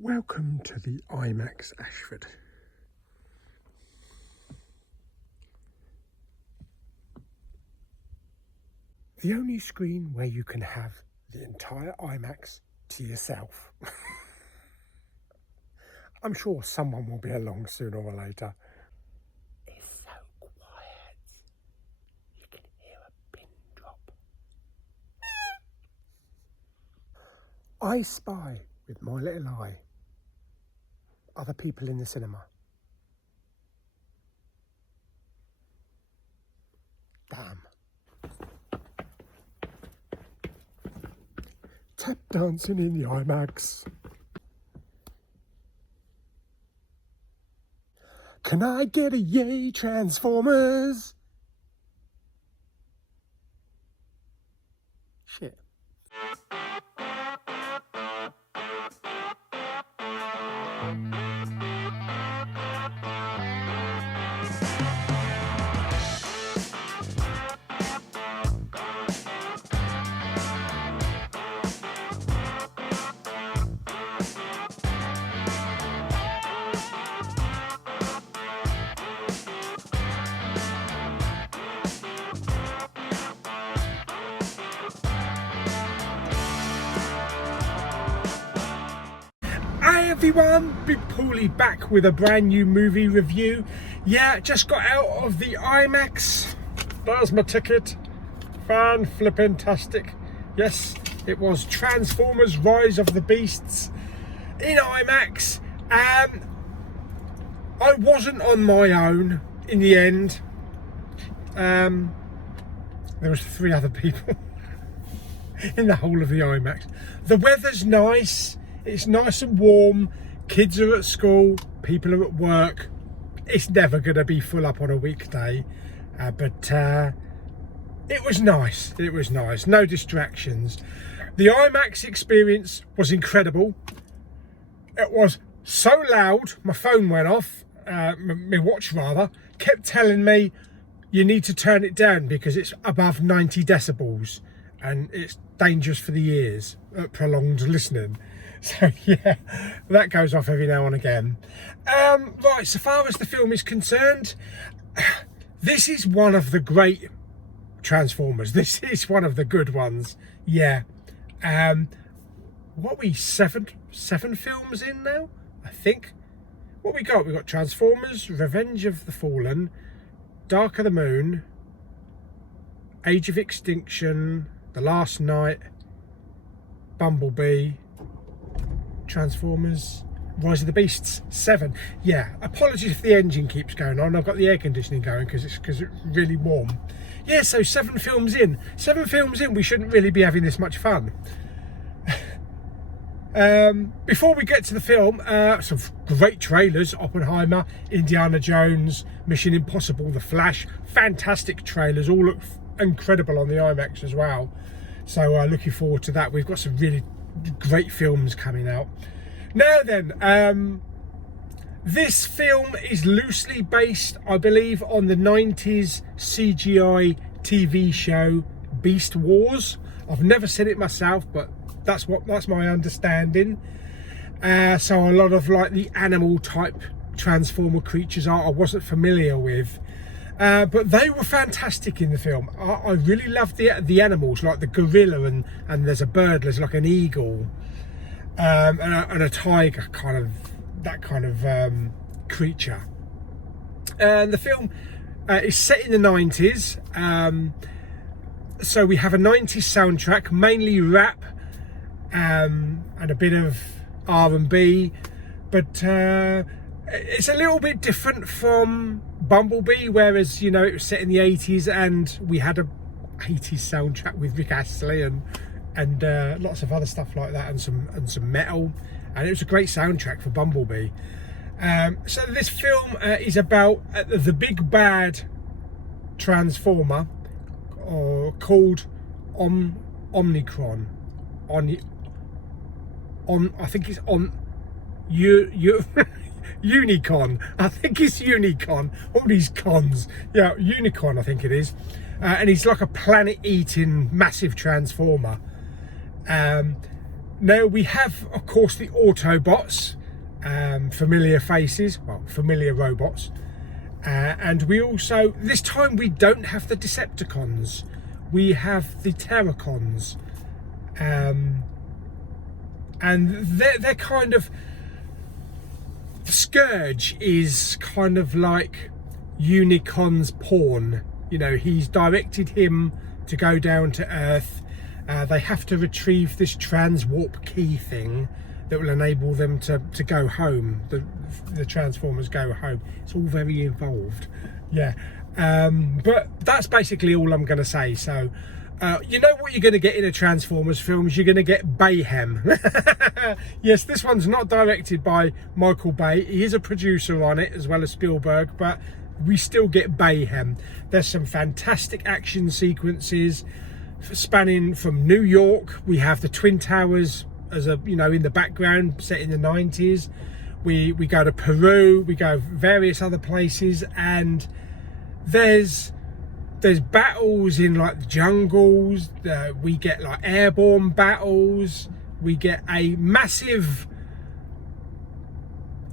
Welcome to the IMAX Ashford. The only screen where you can have the entire IMAX to yourself. I'm sure someone will be along sooner or later. It's so quiet. You can hear a pin drop. I spy with my little eye other people in the cinema. Damn. Tap dancing in the IMAX. Can I get a yay, Transformers? Shit. Hi everyone, Big Pauly back with a brand new movie review. Yeah, just got out of the IMAX. There's my ticket. Fan-flippin-tastic. Yes, it was Transformers Rise of the Beasts in IMAX. I wasn't on my own in the end. There was 3 other people in the whole of the IMAX. The weather's nice. It's nice and warm. Kids are at school, people are at work. It's never going to be full up on a weekday, but it was nice. It was nice. No distractions. The IMAX experience was incredible. It was so loud, my phone went off, my watch rather, kept telling me you need to turn it down because it's above 90 decibels and it's dangerous for the ears, prolonged listening. So yeah, that goes off every now and again. Right, so far as the film is concerned, this is one of the great Transformers. This is one of the good ones. Yeah. What are we, seven films in now? I think. What we got? We got Transformers, Revenge of the Fallen, Dark of the Moon, Age of Extinction, The Last Night, Bumblebee, Transformers, Rise of the Beasts, 7. Yeah, apologies if the engine keeps going on. I've got the air conditioning going because it's really warm. Yeah, so 7 films in. 7 films in, we shouldn't really be having this much fun. Before we get to the film, some great trailers. Oppenheimer, Indiana Jones, Mission Impossible, The Flash. Fantastic trailers, all look incredible on the IMAX as well. So looking forward to that. We've got some really great films coming out. Now then, this film is loosely based, I believe, on the 90s CGI TV show Beast Wars. I've never seen it myself, but that's my understanding. So a lot of like the animal type Transformer creatures I wasn't familiar with. But they were fantastic in the film. I really loved the animals, like the gorilla and there's a bird, there's like an eagle, and a tiger, that kind of creature. And the film is set in the 90s, so we have a 90s soundtrack, mainly rap, and a bit of R&B, but it's a little bit different from Bumblebee, whereas, you know, it was set in the 80s and we had a 80s soundtrack with Rick Astley and lots of other stuff like that, and some metal, and it was a great soundtrack for Bumblebee. So this film is about the big bad Transformer, called Omnicron. I think it's Unicorn. I think it's Unicorn. All these cons. Yeah, Unicorn I think it is. And he's like a planet-eating massive Transformer. Now we have, of course, the Autobots, familiar faces, well, familiar robots. And we also, this time we don't have the Decepticons, we have the Terracons. And they're kind of, Scourge is kind of like Unicon's pawn. You know, he's directed him to go down to Earth. They have to retrieve this transwarp key thing that will enable them to go home. The Transformers go home. It's all very involved. Yeah. But that's basically all I'm going to say. So, you know what you're going to get in a Transformers film is you're going to get Bayhem. Yes, this one's not directed by Michael Bay. He is a producer on it as well as Spielberg, but we still get Bayhem. There's some fantastic action sequences spanning from New York. We have the Twin Towers as a, you know, in the background, set in the 90s. We go to Peru, we go various other places, and there's battles in like the jungles. We get like airborne battles. We get a massive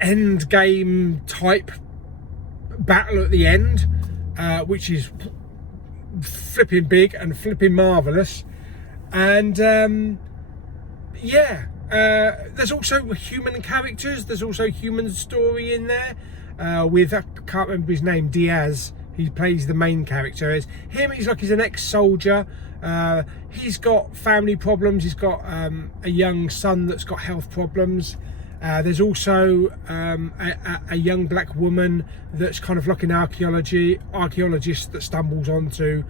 end game type battle at the end, which is flipping big and flipping marvelous. And yeah, there's also human characters. There's also human story in there with, I can't remember his name, Diaz. He plays the main character. As him, he's an ex-soldier. He's got family problems. He's got a young son that's got health problems. There's also a young black woman that's kind of like an archaeologist that stumbles onto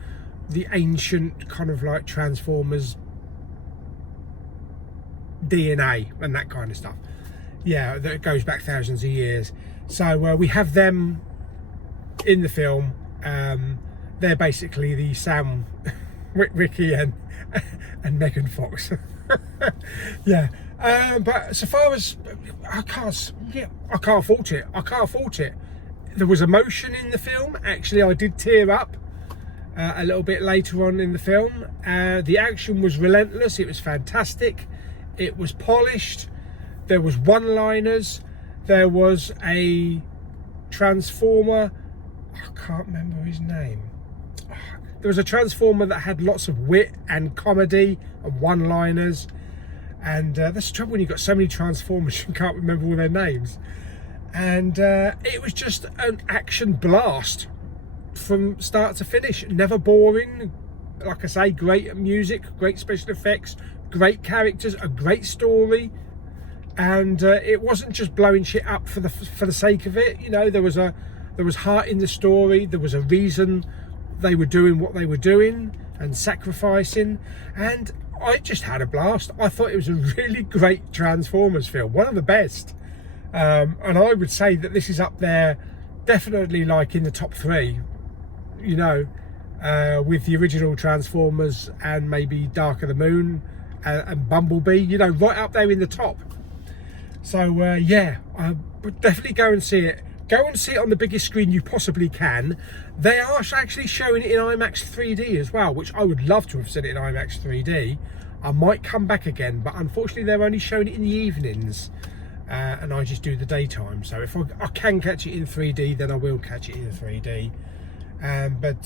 the ancient kind of like Transformers DNA and that kind of stuff. Yeah, that goes back thousands of years. So we have them in the film. They're basically the Sam, Ricky and Megan Fox. Yeah. But so far as I can't fault it. I can't fault it. There was emotion in the film. Actually, I did tear up a little bit later on in the film. The action was relentless. It was fantastic. It was polished. There was one-liners. There was a Transformer. I can't remember his name. There was a Transformer that had lots of wit and comedy and one-liners. And that's the trouble when you've got so many Transformers, you can't remember all their names. And it was just an action blast from start to finish. Never boring. Like I say, great music, great special effects, great characters, a great story. And it wasn't just blowing shit up for the sake of it. You know, there was heart in the story. There was a reason they were doing what they were doing and sacrificing. And I just had a blast. I thought it was a really great Transformers film, one of the best. And I would say that this is up there, definitely like in the top 3, you know, with the original Transformers and maybe Dark of the Moon and Bumblebee, you know, right up there in the top. So yeah, I would definitely go and see it. Go and see it on the biggest screen you possibly can. They are actually showing it in IMAX 3D as well, which I would love to have seen it in IMAX 3D. I might come back again, but unfortunately they're only showing it in the evenings, and I just do the daytime. So if I can catch it in 3D, then I will catch it in 3D. But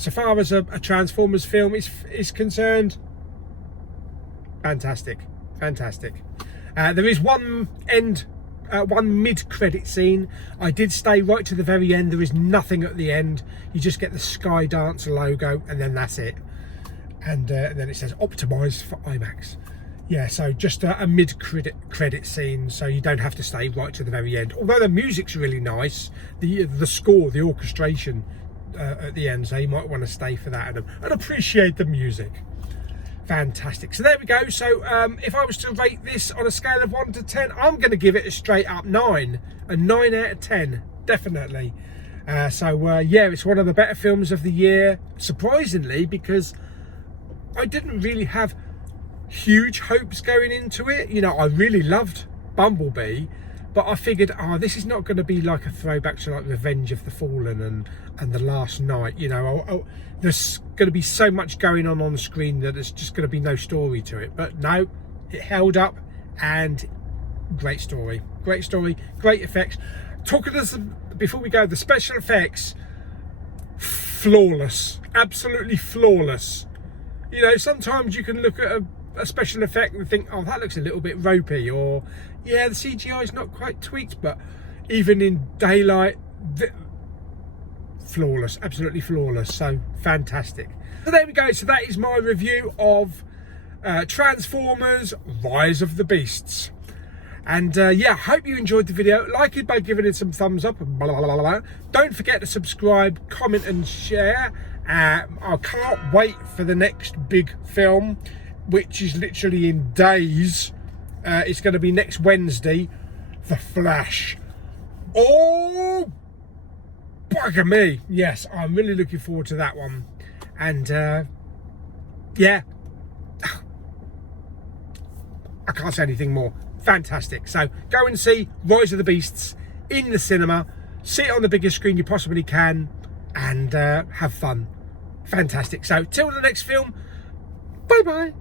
so far as a Transformers film is concerned, fantastic. There is one mid-credit scene. I did stay right to the very end. There is nothing at the end. You just get the Skydance logo, and then that's it. And then it says optimized for IMAX. Yeah, so just a mid-credit scene, so you don't have to stay right to the very end. Although the music's really nice, the score, the orchestration at the end, so you might want to stay for that and appreciate the music. Fantastic. So there we go. So if I was to rate this on a scale of 1 to 10, I'm going to give it a straight up 9. A 9 out of 10, definitely. So yeah, it's one of the better films of the year, surprisingly, because I didn't really have huge hopes going into it. You know, I really loved Bumblebee, but I figured, this is not going to be like a throwback to like Revenge of the Fallen and The Last Night. You know, there's going to be so much going on the screen that there's just going to be no story to it. But no, it held up, and great story, great effects. Talking to some, before we go, the special effects, flawless, absolutely flawless. You know, sometimes you can look at a special effect and think, oh, that looks a little bit ropey, or yeah, the CGI is not quite tweaked, but even in daylight, flawless, absolutely flawless. So fantastic. So there we go. So that is my review of Transformers Rise of the Beasts. And yeah, hope you enjoyed the video. Like it by giving it some thumbs up. Blah, blah, blah, blah. Don't forget to subscribe, comment and share. I can't wait for the next big film, which is literally in days. It's going to be next Wednesday, The Flash. Oh, bugger me. Yes, I'm really looking forward to that one. And yeah, I can't say anything more. Fantastic. So go and see Rise of the Beasts in the cinema. See it on the biggest screen you possibly can, and have fun. Fantastic. So till the next film, bye bye.